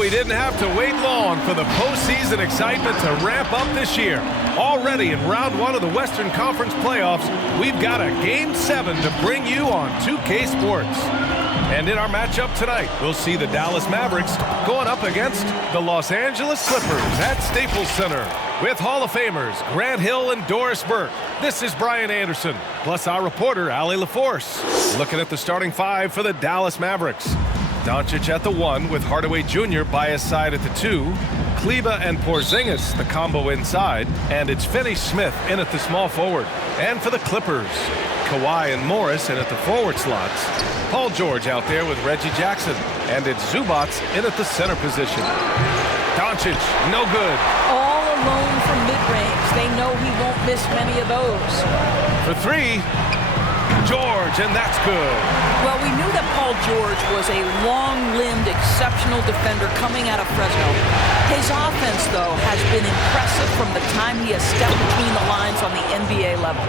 we didn't have to wait long for the postseason excitement to ramp up this year. Already in round one of the Western Conference playoffs, we've got a Game 7 to bring you on 2K Sports. And in our matchup tonight, we'll see the Dallas Mavericks going up against the Los Angeles Clippers at Staples Center. With Hall of Famers Grant Hill and Doris Burke, this is Brian Anderson, plus our reporter, Allie LaForce. Looking at the starting five for the Dallas Mavericks. Doncic at the 1 with Hardaway Jr. by his side at the 2. Kleba and Porzingis, the combo inside. And it's Finney-Smith in at the small forward. And for the Clippers, Kawhi and Morris in at the forward slots. Paul George out there with Reggie Jackson. And it's Zubac in at the center position. Doncic, no good. All alone from mid-range. They know he won't miss many of those. For 3, George, and that's good. Well, we knew that Paul George was a long-limbed, exceptional defender coming out of Fresno. His offense, though, has been impressive from the time he has stepped between the lines on the NBA level.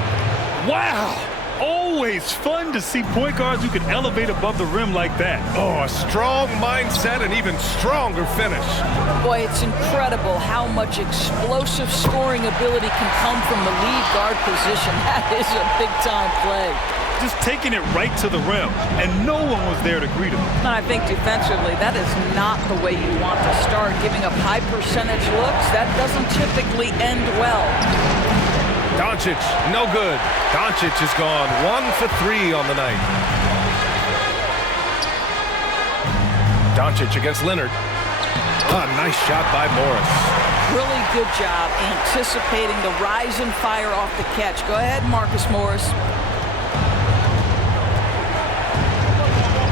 Wow! Always fun to see point guards who can elevate above the rim like that. Oh, a strong mindset and even stronger finish. Boy, it's incredible how much explosive scoring ability can come from the lead guard position. That is a big-time play. Just taking it right to the rim, and no one was there to greet him. And I think defensively, that is not the way you want to start. Giving up high percentage looks, that doesn't typically end well. Doncic, no good. Doncic is gone 1 for 3 on the night. Doncic against Leonard. A nice shot by Morris. Really good job anticipating the rise and fire off the catch. Go ahead, Marcus Morris.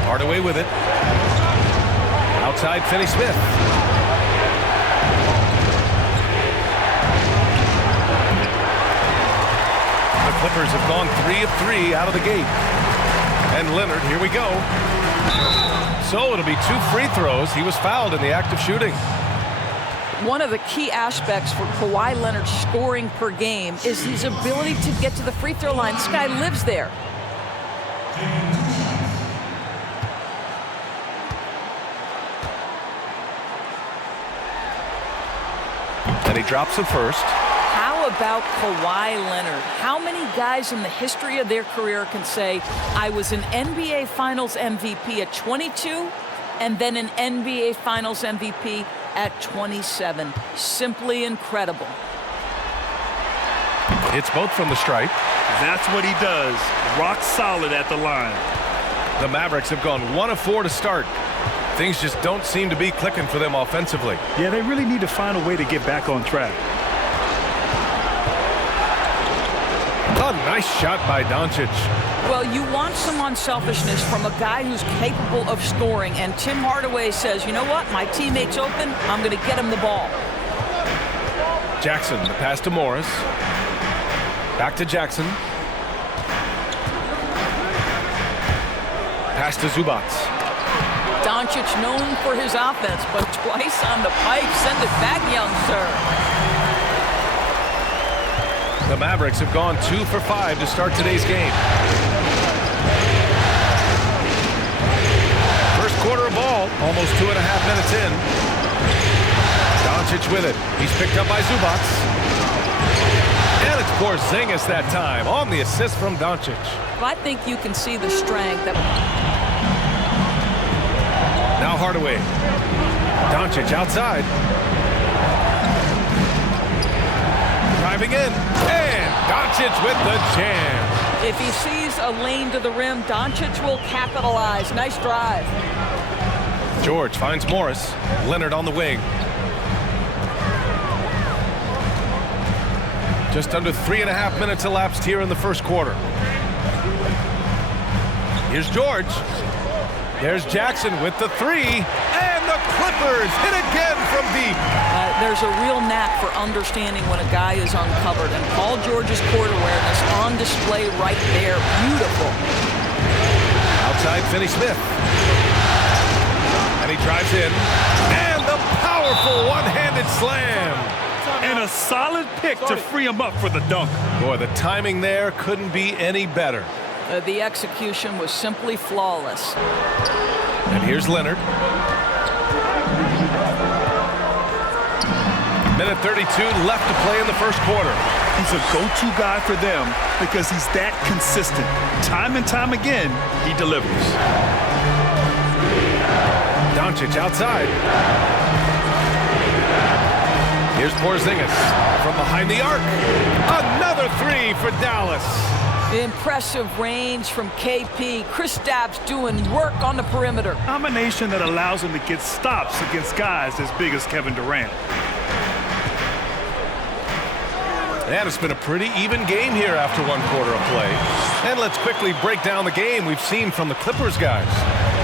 Hardaway with it. Outside Finney-Smith. The Clippers have gone 3 of 3 out of the gate. And Leonard, here we go. So it'll be 2 free throws. He was fouled in the act of shooting. One of the key aspects for Kawhi Leonard's scoring per game is his ability to get to the free throw line. This guy lives there. And he drops it first. How about Kawhi Leonard? How many guys in the history of their career can say, I was an NBA Finals MVP at 22 and then an NBA Finals MVP at 27? Simply incredible. It's both from the stripe. That's what he does. Rock solid at the line. The Mavericks have gone 1 of 4 to start. Things just don't seem to be clicking for them offensively. Yeah, they really need to find a way to get back on track. A nice shot by Doncic. Well, you want some unselfishness from a guy who's capable of scoring, and Tim Hardaway says, you know what, my teammate's open, I'm going to get him the ball. Jackson, the pass to Morris. Back to Jackson. Pass to Zubac. Doncic known for his offense, but twice on the pipe. Send it back, young sir. The Mavericks have gone 2 for 5 to start today's game. First quarter of ball, almost 2.5 minutes in. Doncic with it. He's picked up by Zubac. And it's Porzingis that time on the assist from Doncic. I think you can see the strength that... Now Hardaway. Doncic outside. Driving in. And Doncic with the jam. If he sees a lane to the rim, Doncic will capitalize. Nice drive. George finds Morris. Leonard on the wing. Just under 3.5 minutes elapsed here in the first quarter. Here's George. There's Jackson with the 3, and the Clippers hit again from deep. There's a real knack for understanding when a guy is uncovered, and Paul George's court awareness on display right there. Beautiful. Outside Finney-Smith. And he drives in, and the powerful one-handed slam. And a solid pick to free him up for the dunk. Boy, the timing there couldn't be any better. The execution was simply flawless. And here's Leonard. minute 32 left to play in the first quarter. He's a go-to guy for them because he's that consistent. Time and time again, he delivers. Doncic outside. Here's Porzingis from behind the arc. Another three for Dallas. Impressive range from KP. Kristaps doing work on the perimeter. Combination that allows him to get stops against guys as big as Kevin Durant. And it's been a pretty even game here after one quarter of play. And let's quickly break down the game we've seen from the Clippers guys.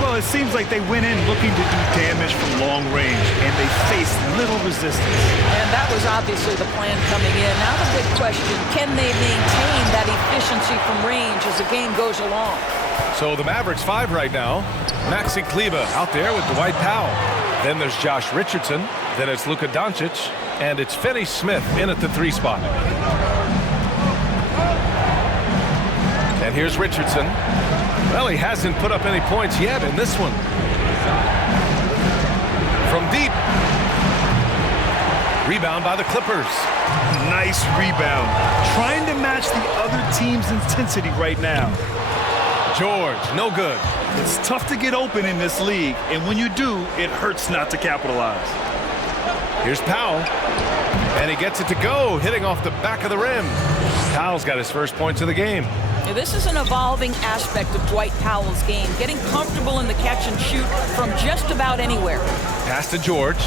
Well, it seems like they went in looking to do damage from long range, and they faced little resistance. And that was obviously the plan coming in. Now the big question, can they maintain that efficiency from range as the game goes along? So the Mavericks 5 right now. Maxi Kleber out there with Dwight Powell. Then there's Josh Richardson. Then it's Luka Doncic. And it's Finney Smith in at the 3 spot. And here's Richardson. Well, he hasn't put up any points yet in this one. From deep. Rebound by the Clippers. Nice rebound. Trying to match the other team's intensity right now. George, no good. It's tough to get open in this league, and when you do, it hurts not to capitalize. Here's Powell. And he gets it to go, hitting off the back of the rim. Powell's got his first points of the game. Now, this is an evolving aspect of Dwight Powell's game, getting comfortable in the catch and shoot from just about anywhere. Pass to George.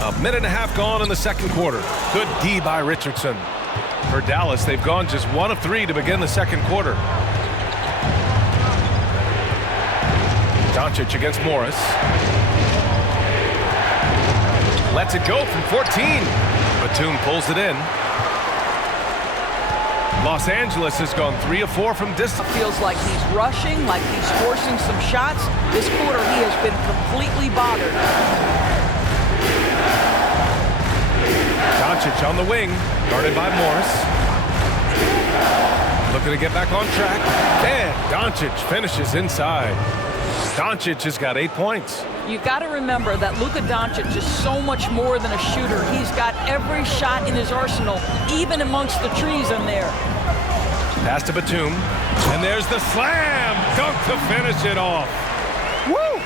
A minute and a half gone in the second quarter. Good D by Richardson. For Dallas, they've gone just 1 of 3 to begin the second quarter. Doncic against Morris. Lets it go from 14. Batum pulls it in. Los Angeles has gone 3 of 4 from distance. Feels like he's rushing, like he's forcing some shots. This quarter, he has been completely bothered. Doncic on the wing, guarded by Morris. Looking to get back on track. And Doncic finishes inside. Doncic has got 8 points. You've got to remember that Luka Doncic is so much more than a shooter. He's got every shot in his arsenal, even amongst the trees in there. Pass to Batum. And there's the slam dunk to finish it off. Woo!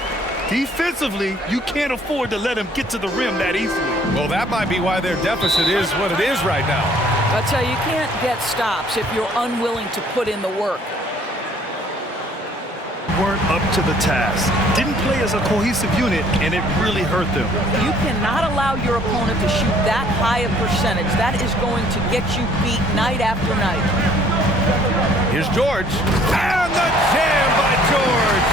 Defensively, you can't afford to let him get to the rim that easily. Well, that might be why their deficit is what it is right now. I tell you, you can't get stops if you're unwilling to put in the work. Weren't up to the task. Didn't play as a cohesive unit, and it really hurt them. You cannot allow your opponent to shoot that high a percentage. That is going to get you beat night after night. Here's George. And the jam by George.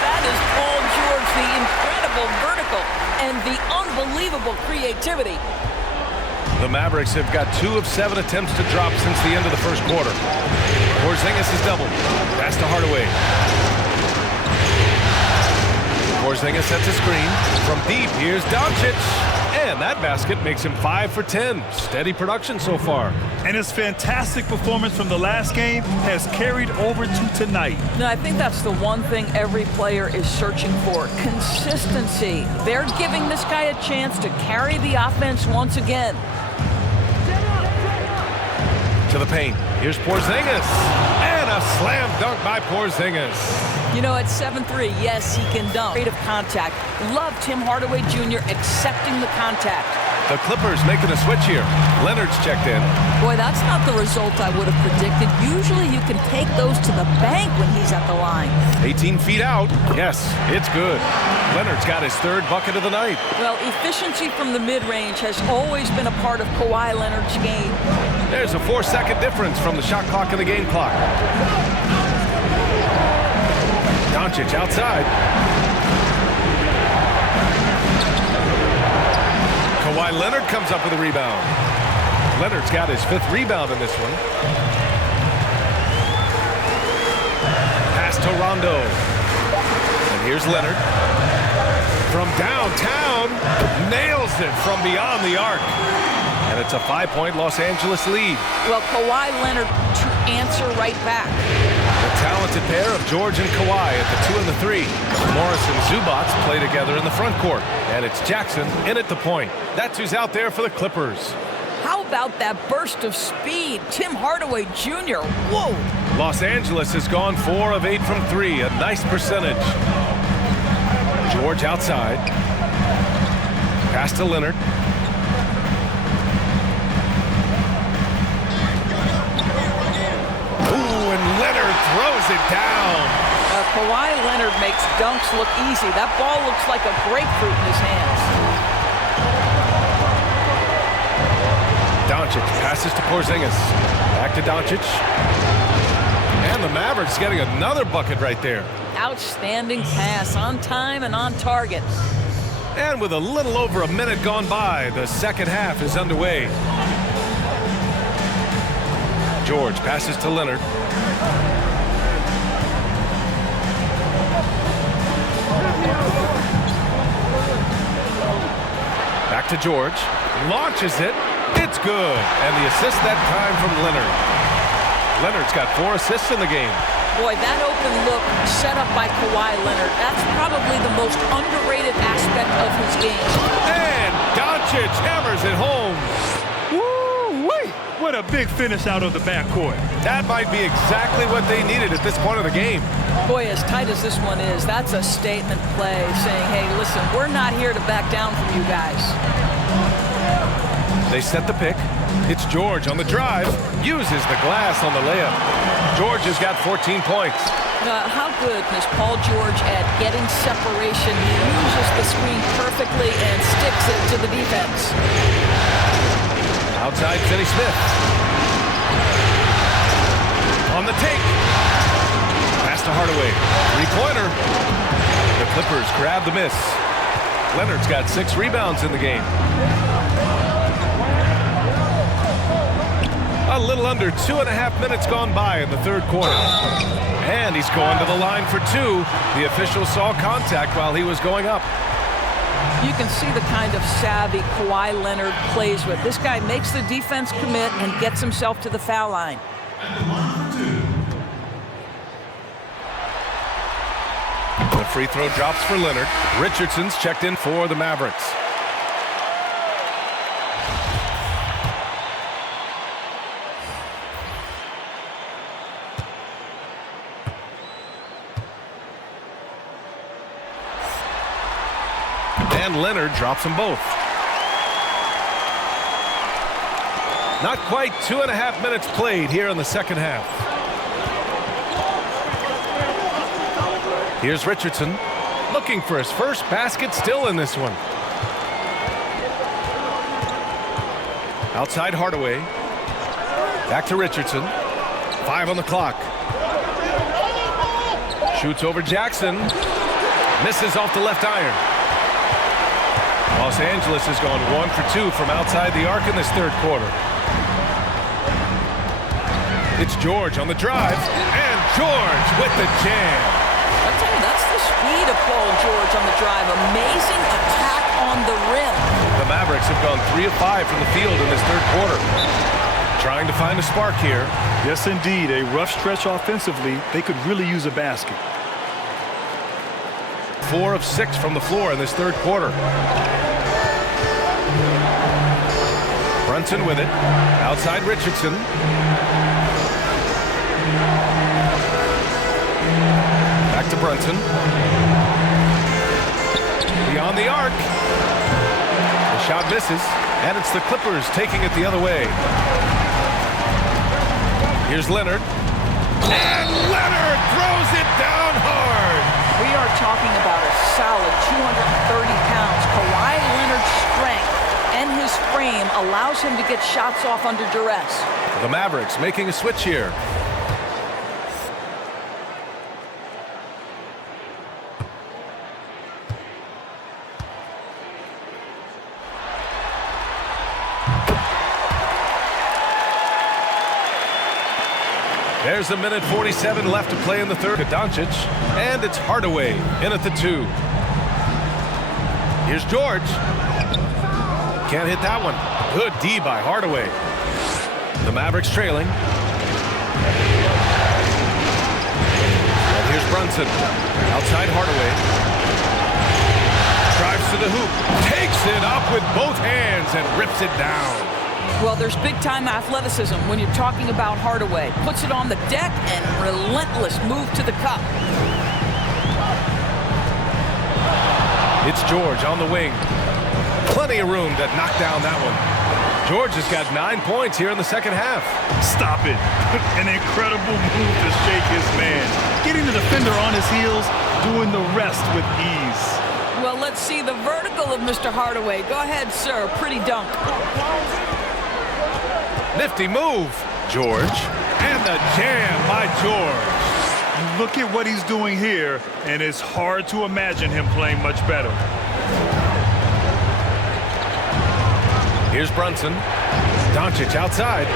That is Paul George, the incredible vertical and the unbelievable creativity. The Mavericks have got 2 of 7 attempts to drop since the end of the first quarter. Porzingis is doubled. Pass to Hardaway. Porzingis sets a screen. From deep, here's Doncic. And that basket makes him 5 for 10. Steady production so far. And his fantastic performance from the last game has carried over to tonight. No, I think that's the one thing every player is searching for. Consistency. They're giving this guy a chance to carry the offense once again. To the paint. Here's Porzingis. And a slam dunk by Porzingis. You know, at 7'3", yes, he can dunk. Rate of contact. Love Tim Hardaway Jr. accepting the contact. The Clippers making a switch here. Leonard's checked in. Boy, that's not the result I would have predicted. Usually you can take those to the bank when he's at the line. 18 feet out. Yes, it's good. Leonard's got his 3rd bucket of the night. Well, efficiency from the mid-range has always been a part of Kawhi Leonard's game. There's a 4-second difference from the shot clock and the game clock. Doncic outside. Kawhi Leonard comes up with a rebound. Leonard's got his 5th rebound in this one. Pass to Rondo. And here's Leonard. From downtown, nails it from beyond the arc. And it's a 5-point Los Angeles lead. Well, Kawhi Leonard to answer right back. The talented pair of George and Kawhi at the 2 and the 3. Morris and Zubats play together in the front court. And it's Jackson in at the point. That's who's out there for the Clippers. How about that burst of speed? Tim Hardaway Jr. Whoa! Los Angeles has gone 4 of 8 from 3. A nice percentage. George outside. Pass to Leonard. Ooh, and Leonard throws it down. Kawhi Leonard makes dunks look easy. That ball looks like a grapefruit in his hands. Doncic passes to Porzingis. Back to Doncic. And the Mavericks getting another bucket right there. Outstanding pass, on time and on target. And with a little over a minute gone by, the second half is underway. George passes to Leonard. Back to George. Launches it. It's good. And the assist that time from Leonard. Leonard's got 4 assists in the game. Boy, that open look set up by Kawhi Leonard, that's probably the most underrated aspect of his game. And Doncic hammers it home. Woo-wee! What a big finish out of the backcourt. That might be exactly what they needed at this point of the game. Boy, as tight as this one is, that's a statement play saying, hey, listen, we're not here to back down from you guys. They set the pick. It's George on the drive. Uses the glass on the layup. George has got 14 points. How good is Paul George at getting separation? He uses the screen perfectly and sticks it to the defense. Outside Finney Smith. On the take. Pass to Hardaway. Three-pointer. The Clippers grab the miss. Leonard's got 6 rebounds in the game. A little under 2.5 minutes gone by in the third quarter. And he's going to the line for 2. The official saw contact while he was going up. You can see the kind of savvy Kawhi Leonard plays with. This guy makes the defense commit and gets himself to the foul line. The free throw drops for Leonard. Richardson's checked in for the Mavericks. And Leonard drops them both. Not quite 2.5 minutes played here in the second half. Here's Richardson looking for his first basket, still in this one. Outside Hardaway. Back to Richardson. 5 on the clock. Shoots over Jackson. Misses off the left iron. Los Angeles has gone 1 for 2 from outside the arc in this third quarter. It's George on the drive, and George with the jam. I tell you, that's the speed of Paul George on the drive. Amazing attack on the rim. The Mavericks have gone 3 of 5 from the field in this third quarter. Trying to find a spark here. Yes, indeed. A rough stretch offensively. They could really use a basket. 4 of 6 from the floor in this third quarter. Brunson with it. Outside Richardson. Back to Brunson. Beyond the arc. The shot misses, and it's the Clippers taking it the other way. Here's Leonard. And Leonard throws it down hard. We are talking about a solid 230 pounds. Kawhi Leonard's strength and his frame allows him to get shots off under duress. The Mavericks making a switch here. There's 1:47 left to play in the third to Doncic, and it's Hardaway in at the 2. Here's George. Can't hit that one. Good D by Hardaway. The Mavericks trailing. Here's Brunson. Outside Hardaway. Drives to the hoop. Takes it up with both hands and rips it down. Well, there's big-time athleticism when you're talking about Hardaway. Puts it on the deck and relentless move to the cup. It's George on the wing. Plenty of room to knock down that one. George has got 9 points here in the second half. Stop it. An incredible move to shake his man. Getting the defender on his heels, doing the rest with ease. Well, let's see the vertical of Mr. Hardaway. Go ahead, sir. Pretty dunk. Nifty move, George. And the jam by George. Look at what he's doing here, and it's hard to imagine him playing much better. Here's Brunson. Doncic outside.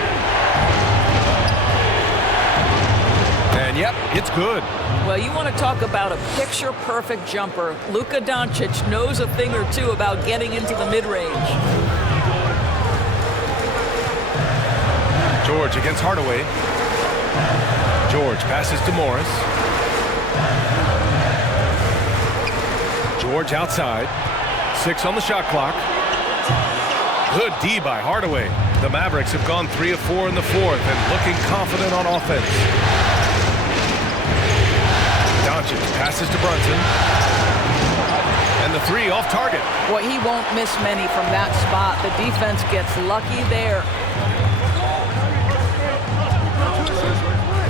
And yep, it's good. Well, you want to talk about a picture-perfect jumper. Luka Doncic knows a thing or two about getting into the mid-range. George against Hardaway. George passes to Morris. George outside. 6 on the shot clock. Good D by Hardaway. The Mavericks have gone 3 of 4 in the fourth and looking confident on offense. Doncic passes to Brunson. And the 3 off target. Boy, he won't miss many from that spot. The defense gets lucky there.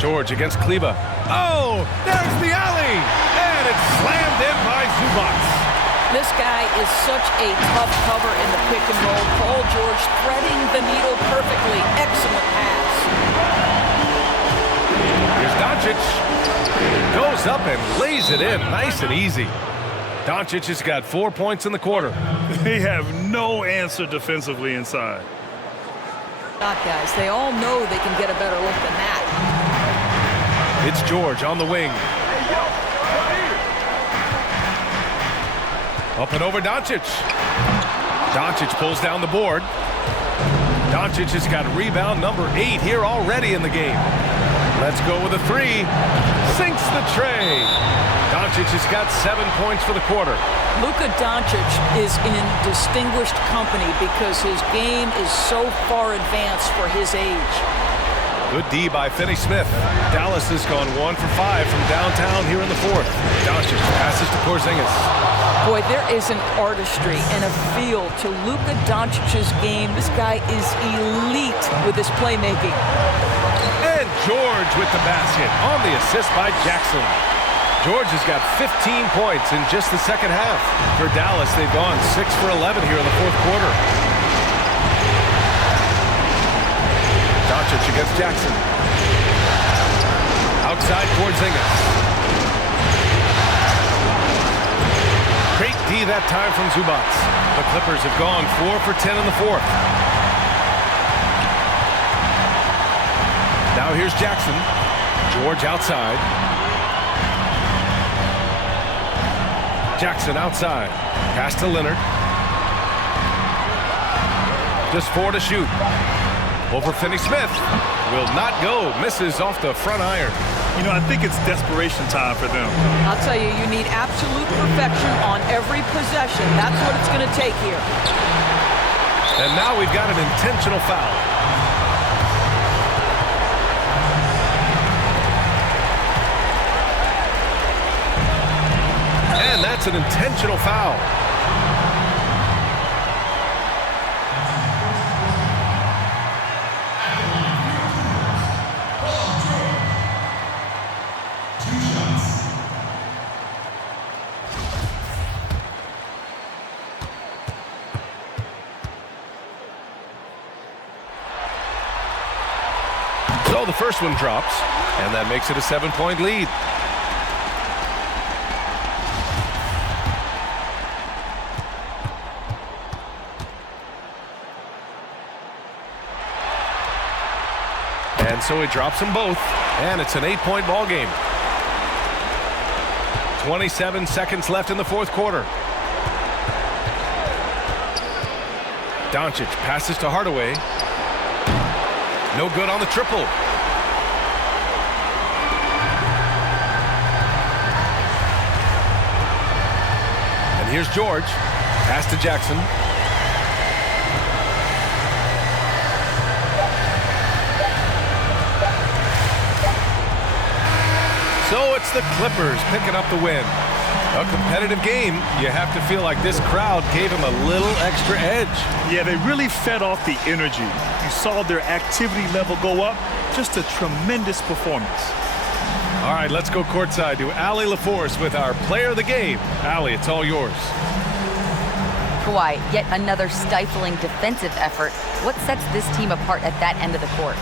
George against Kleba. Oh, there's the alley! And it's slammed in by Zubac. This guy is such a tough cover in the pick and roll. Paul George threading the needle perfectly. Excellent pass. Here's Doncic. Goes up and lays it in nice and easy. Doncic has got 4 points in the quarter. They have no answer defensively inside. Not guys. They all know they can get a better look than that. It's George on the wing. Up and over Doncic. Doncic pulls down the board. Doncic has got rebound number 8 here already in the game. Let's go with a 3. Sinks the tray. Doncic has got 7 points for the quarter. Luka Doncic is in distinguished company because his game is so far advanced for his age. Good D by Finney-Smith. Dallas has gone 1 for 5 from downtown here in the fourth. Doncic passes to Porzingis. Boy, there is an artistry and a feel to Luka Doncic's game. This guy is elite with his playmaking. And George with the basket on the assist by Jackson. George has got 15 points in just the second half. For Dallas, they've gone 6 for 11 here in the fourth quarter. Doncic against Jackson. Outside Porzingis. Great D that time from Zubac. The Clippers have gone 4 for 10 in the fourth. Now here's Jackson. George outside. Jackson outside. Pass to Leonard. Just 4 to shoot. Over Finney-Smith. Will not go. Misses off the front iron. You know, I think it's desperation time for them. I'll tell you, you need absolute perfection on every possession. That's what it's going to take here. And now we've got an intentional foul. And that's an intentional foul. So the first one drops, and that makes it a 7-point lead. And so he drops them both, and it's an 8-point ball game. 27 seconds left in the fourth quarter. Doncic passes to Hardaway. No good on the triple. here's George. Pass to Jackson. So it's the Clippers picking up the win. A competitive game. You have to feel like this crowd gave them a little extra edge. Yeah, they really fed off the energy. You saw their activity level go up. Just a tremendous performance. All right, let's go courtside to Allie LaForce with our player of the game. Allie, it's all yours. Kawhi, yet another stifling defensive effort. What sets this team apart at that end of the court?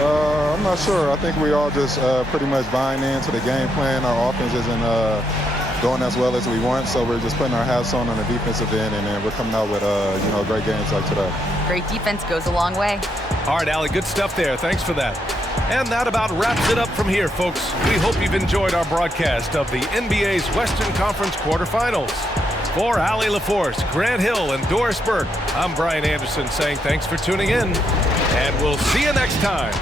I'm not sure. I think we all just pretty much buying into the game plan. Our offense isn't going as well as we want, so we're just putting our hats on the defensive end, and then we're coming out with great games like today. Great defense goes a long way. All right, Allie, good stuff there. Thanks for that. And that about wraps it up from here, folks. We hope you've enjoyed our broadcast of the NBA's Western Conference quarterfinals. For Allie LaForce, Grant Hill, and Doris Burke, I'm Brian Anderson saying thanks for tuning in, and we'll see you next time.